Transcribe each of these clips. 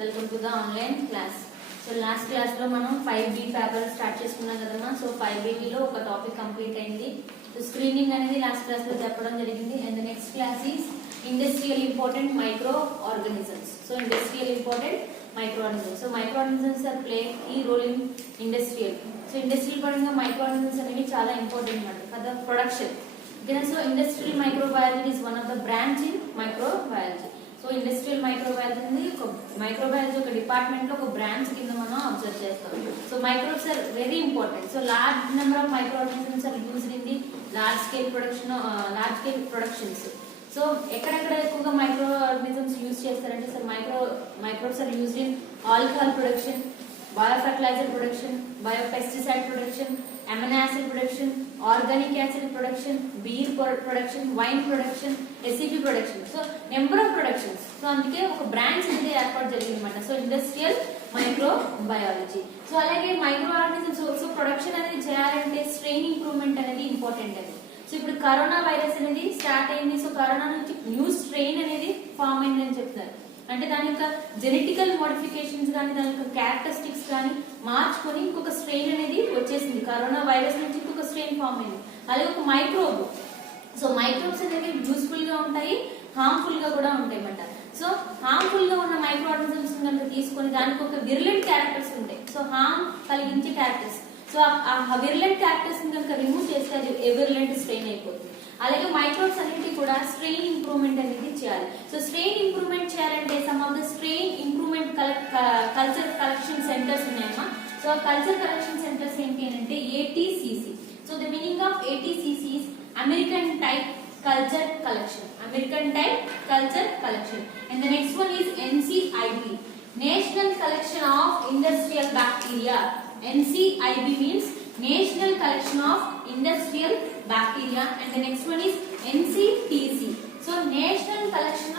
Welcome to the online class. So last class లో మనం 5B paper start చేసుకున్నాం కదమ్మా. సో 5BB లో ఒక టాపిక్ కంప్లీట్ అయింది. సో స్క్రీనింగ్ అనేది లాస్ట్ క్లాస్ లో చెప్పడం జరిగింది. And the next class is industrial important micro organisms. So industrial important micro organisms. So micro organisms are play ఈ role in industrial. So industrial పరంగా micro organisms అనేవి చాలా important అన్నమాట for the production. So industrial microbiology is one of the branch in microbiology. So industrial microbiology అనేది ఒక microbiology ఒక department లో ఒక బ్రాంచ్ కింద మనం అబ్జర్వ్ చేస్తాం. So microbes are very important. So large number of micro organisms are used in the large scale productions. So ఎక్కడెక్కడ ఎక్కువగా మైక్రో ఆర్గానిజమ్స్ యూజ్ చేస్తారంటే sir microbes are used in alcohol production, biofertilizer production, biopesticide production, amino acid production, organic acid production, beer production, wine production, SCP production. So number of productions. So అందుకే ఒక branch అనేది ఏర్పాటు జరిగిందన్నమాట. So industrial microbiology. So అలాగే micro organisms so production అనేది చేయాలంటే strain improvement అనేది important అండి. సో ఇప్పుడు కరోనా వైరస్ అనేది స్టార్ట్ అయింది. సో కరోనా నుంచి న్యూ స్ట్రెయిన్ అనేది ఫామ్ అయిందని చెప్తారు. అంటే దాని యొక్క జెనెటికల్ మోడిఫికేషన్స్ కానీ దాని యొక్క క్యారెక్టరిస్టిక్స్ కానీ మార్చుకొని ఇంకొక స్ట్రెయిన్ అనేది వచ్చేసింది. కరోనా వైరస్ నుంచి ఇంకొక స్ట్రెయిన్ ఫామ్ అయింది. అలాగే ఒక మైక్రోబ్. సో మైక్రోబ్స్ అనేవి యూస్ఫుల్ గా ఉంటాయి, హార్మ్ఫుల్ గా కూడా ఉంటాయి అన్నమాట. సో హార్మ్ఫుల్ గా ఉన్న మైక్రో ఆర్గానిజమ్స్ కనుక తీసుకొని దానికి ఒక విరులెంట్ క్యారెక్టర్స్ ఉంటాయి. సో హార్మ్ కలిగించే క్యారెక్టర్స్. సో ఆ విరులెంట్ క్యారెక్టర్స్ కనుక రిమూవ్ చేస్తే అది ఎవిరులెంట్ స్ట్రెయిన్ అయిపోతుంది. అలాగే మైక్రోబ్స్ అన్నిటి కూడా స్ట్రెయిన్ ఇంప్రూవ్మెంట్ అనేది చేయాలి. సో స్ట్రెయిన్ ఇంప్రూవ్మెంట్ చేయాలంటే some of the strain improvement culture collection centres ఉన్నాయమ్మా. సో ఆ కల్చర్ కలెక్షన్ సెంటర్స్ ఏంటి అంటే ATCC. So the meaning of ATCC is American type culture collection. American type culture collection. And the next one is NCIB, national collection of industrial bacteria. NCIB means National Collection of Industrial Bacteria. And the next one is NCTC. So National Collection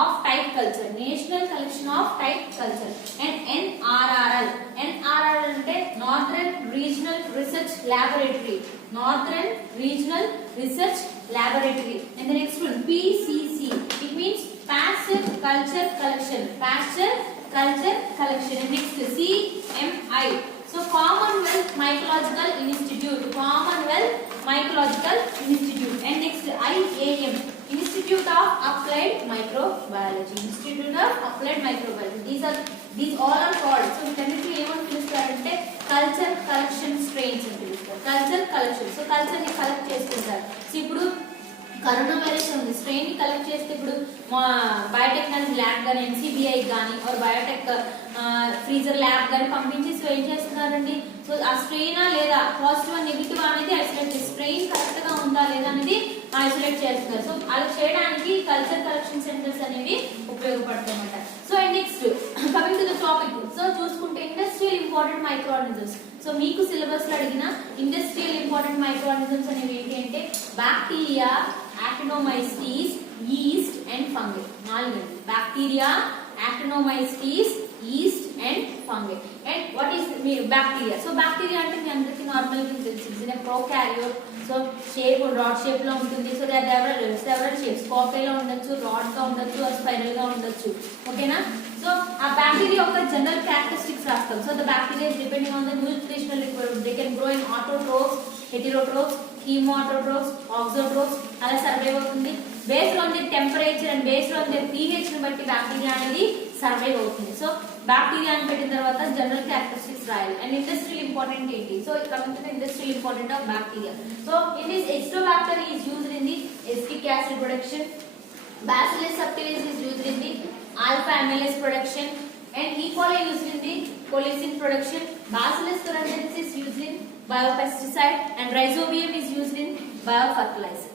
of Type Culture. National Collection of Type Culture. And NRRL. NRRL అంటే Northern Regional Research Laboratory. Northern Regional Research Laboratory. And the next one PCC. It means Passive Culture Collection. Passive Culture Collection. And next CMI. So Commonwealth Mycological Institute. Commonwealth Mycological Institute. And next IAM, Institute of Applied Microbiology. Institute of Applied Microbiology. These all are called. So వీటన్నిటిని ఏమని పిలుస్తారంటే culture collection strains అని పిలుస్తారు. Culture collection. So culture ని collect చేసుకుంటారు. So ఇప్పుడు corona virus ఉంది, strain ని collect చేస్తే ఇప్పుడు బయోటెక్నాలజీ ల్యాబ్ కానీ NCBI కానీ బయోటెక్ ఫ్రీజర్ ల్యాబ్ కానీ పంపించి సో ఏం చేస్తున్నారండి, సో ఆ స్ట్రెయినా లేదా పాజిటివ్ నెగిటివ్ అనేది ఐసోలేట్ చేసి స్ట్రెయిన్ కరెక్ట్ గా ఉందా లేదా అనేది ఐసోలేట్ చేస్తున్నారు. సో అలా చేయడానికి కల్చర్ కలెక్షన్ సెంటర్స్ అనేవి ఉపయోగపడతాయి అన్నమాట. So and next coming to the topic. So చూసుకుంటే industrial important micro organisms. So మీకు సిలబస్ లో అడిగిన ఇండస్ట్రియల్ ఇంపార్టెంట్ మైక్రో ఆర్గానిజమ్స్ అనేవి ఏంటి అంటే bacteria, actinomycetes, yeast and fungi. నాలుగండి. Bacteria, actinomycetes, yeast and fungi. And what is bacteria? So bacteria అంటే మీ అందరికీ నార్మల్ గా తెలిసింది prokaryote. So shape rod shape లో ఉంటుంది. So several shapes. కాపీలో ఉండొచ్చు, రాడ్ గా ఉండొచ్చు, స్పైరల్ గా ఉండొచ్చు. ఓకేనా? సో ఆ బ్యాక్టీరియా యొక్క జనరల్ క్యారెక్టరిస్టిక్స్ రాస్తాం. So the bacteria is depending on the nutritional requirement. They can grow in autotrophs, heterotrophs, chemoautotrophs, auxotrophs అలా సర్వైవ్ అవుతుంది. Based on the temperature and based on the pH ని బట్టి bacteria అనేది survive అవుతుంది. So bacteria అని పెట్టిన తర్వాత general characteristics రాయాలి. అండ్ ఇండస్ట్రియల్ ఇంపార్టెంట్ ఏంటి? So coming to the industrial important of bacteria. So in this Azotobacter is used in the acetic acid production. Bacillus subtilis is used in the alpha amylase production. And E. coli used in the colicin production. Bacillus thuringiensis is used in biopesticide. And Rhizobium is used in biofertilizer.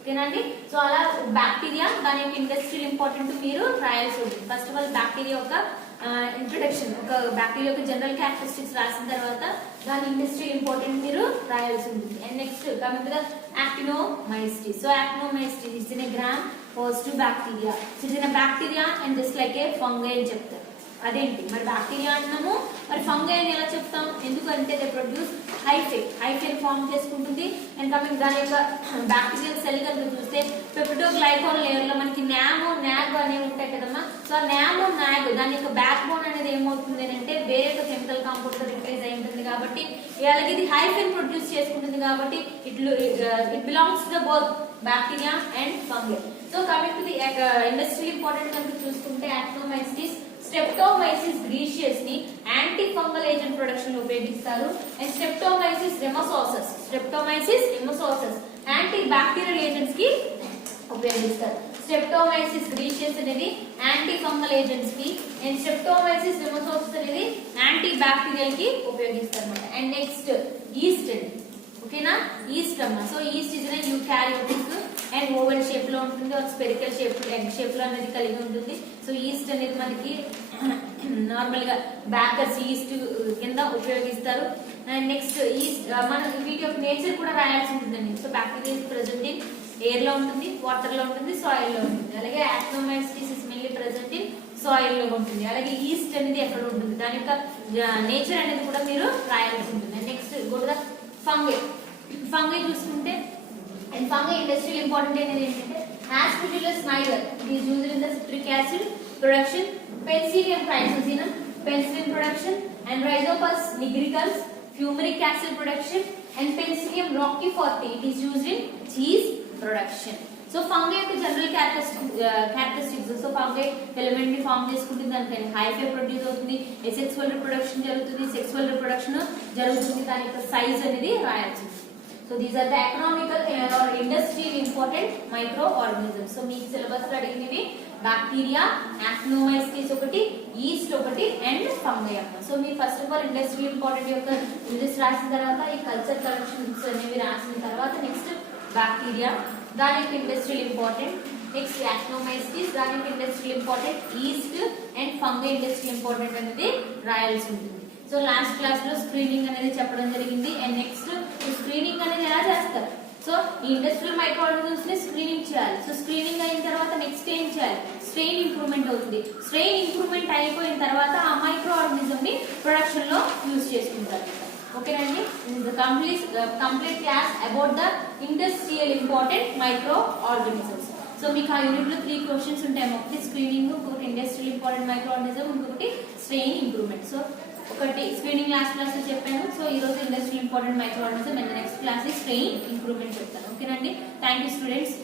ఓకేనండి? So అలా bacteria దాని యొక్క industrial important మీరు రాయాల్సి ఉంటుంది. First of all bacteria యొక్క introduction, ఒక bacteria యొక్క జనరల్ క్యారెక్టరిస్టిక్స్ రాసిన తర్వాత దాని ఇండస్ట్రియల్ ఇంపార్టెంట్ మీరు రాయాల్సి ఉంటుంది. And next coming to the actinomycetes. So actinomycetes is in a gram positive bacteria. So it is in bacteria and just like A fungi అని చెప్తారు. అదేంటి మరి బ్యాక్టీరియా అంటున్నాము, మరి ఫంగై అని ఎలా చెప్తాం? ఎందుకంటే దే ప్రొడ్యూస్ హైఫే ఫామ్ చేసుకుంటుంది. అండ్ కమింగ్ దాని యొక్క బ్యాక్టీరియల్ సెల్ కనుక చూస్తే పెప్టోగ్లైకాన్ లేయర్ లో మనకి నాగ్ అనేవి ఉంటాయి కదమ్మా. సో నాగ్ దాని యొక్క బ్యాక్ బోన్ ఏమవుతుంది అంటే వేరే ఒక కెమికల్ కాంపౌండ్ తో రిప్లేస్ అయి ఉంటుంది కాబట్టి అలాగే ఇది హైఫెన్ ప్రొడ్యూస్ చేసుకుంటుంది కాబట్టి it belongs to the both bacteria and fungi. So coming to the industrial important కనుక చూసుకుంటే యాక్టినోమైసిస్ స్ట్రెప్టోమైసిస్ గ్రీషియస్ ని యాంటీ ఫంగల్ ఏజెంట్ ప్రొడక్షన్ లో ఉపయోగిస్తారు. అండ్ స్ట్రెప్టోమైసిస్ రెమోసోసస్ యాంటీ బ్యాక్టీరియల్ ఏజెంట్స్ కి ఉపయోగిస్తారు. స్ట్రెప్టోమైసిస్ గ్రీషియస్ అనేది యాంటీ ఫంగల్ ఏజెంట్స్ కి అండ్ స్ట్రెప్టోమైసిస్ రెమోసోసస్ అనేది యాంటీ బ్యాక్టీరియల్ కి ఉపయోగిస్తారు అన్నమాట. అండ్ నెక్స్ట్ ఈస్ట్ అండి, ఓకేనా, ఈస్ట్ అమ్మా. So yeast is a eukaryotic and oval shape లో ఉంటుంది, ఒక స్పెరికల్ షేప్ లో అనేది కలిగి ఉంటుంది. సో ఈస్ట్ అనేది మనకి నార్మల్ గా బ్యాకర్స్ ఈస్ట్ కింద ఉపయోగిస్తారు. అండ్ నెక్స్ట్ ఈస్ట్ మన వీటి యొక్క నేచర్ కూడా రాయాల్సి ఉంటుందండి. So bacteria is present in air లో ఉంటుంది, వాటర్ లో ఉంటుంది, సాయిల్ లో ఉంటుంది. అలాగే actinomyces is mainly present in soil లో ఉంటుంది. అలాగే ఈస్ట్ అనేది ఎక్కడ ఉంటుంది, దాని యొక్క నేచర్ అనేది కూడా మీరు రాయాల్సి ఉంటుంది. Next go to the fungi చూసుకుంటే అండ్ ఫంగై ఇండస్ట్రియల్ ఇంపార్టెంట్ అనేది ఏంటంటే Aspergillus niger it is used in the citric acid production, Penicillium chrysogenum penicillin production, and Rhizopus nigricans fumaric acid production, and Penicillium roqueforti it is used in cheese production. So fungi యొక్క general characteristics, so fungi filament ని form చేసుకుంటుంది, దానికి hyphae produce అవుతుంది, sexual reproduction జరుగుతుంది, sexual reproduction జరుగుతుంది, దాని యొక్క size అనేది రాయాల్సి. So these are the economical or industrial important micro organisms. So మీకు సిలబస్ లో అడిగినవి బ్యాక్టీరియా, యాక్టినోమైసిస్ ఒకటి, ఈస్ట్ ఒకటి అండ్ ఫంగై అన్నమాట. సో మీరు first of all industrial important యొక్క లిస్ట్ రాసిన తర్వాత ఈ కల్చర్ కలెక్షన్స్ అనేవి రాసిన తర్వాత నెక్స్ట్ బ్యాక్టీరియా, దాని యొక్క ఇండస్ట్రియల్ ఇంపార్టెంట్, నెక్స్ట్ యాక్టినోమైసిస్, దాని యొక్క industrial important, east and fungi industrial important అనేది రాయాల్సి ఉంటుంది. సో లాస్ట్ క్లాస్ లో స్క్రీనింగ్ అనేది చెప్పడం జరిగింది. అండ్ నెక్స్ట్ స్క్రీనింగ్ అనేది ఎలా చేస్తారు, సో ఈ ఇండస్ట్రియల్ మైక్రో ఆర్గానిజమ్స్ ని స్క్రీనింగ్ చేయాలి. సో స్క్రీనింగ్ అయిన తర్వాత నెక్స్ట్ ఏం చేయాలి, స్ట్రెయిన్ ఇంప్రూవ్మెంట్ అవుతుంది. స్ట్రెయిన్ ఇంప్రూవ్మెంట్ అయిపోయిన తర్వాత ఆ మైక్రో ఆర్గానిజం ని ప్రొడక్షన్ లో యూజ్ చేసుకుంటారు. ఓకేనండి, complete class about the industrial important micro organisms. So మీకు ఆ యూనిట్ లో 3 క్వశ్చన్స్ ఉంటాయి, ఒకటి స్క్రీనింగ్, ఇంకొకటి ఇండస్ట్రియల్ ఇంపార్టెంట్ మైక్రో ఆర్గానిజం, ఇంకొకటి స్ట్రెయిన్ ఇంప్రూవ్మెంట్. సో ఒకటి స్క్రీనింగ్ లాస్ట్ క్లాస్ లో చెప్పాను. సో ఈ రోజు industrial important micro organism and next class strain improvement చెప్తాను. ఓకేనండి, థ్యాంక్ యూ స్టూడెంట్స్.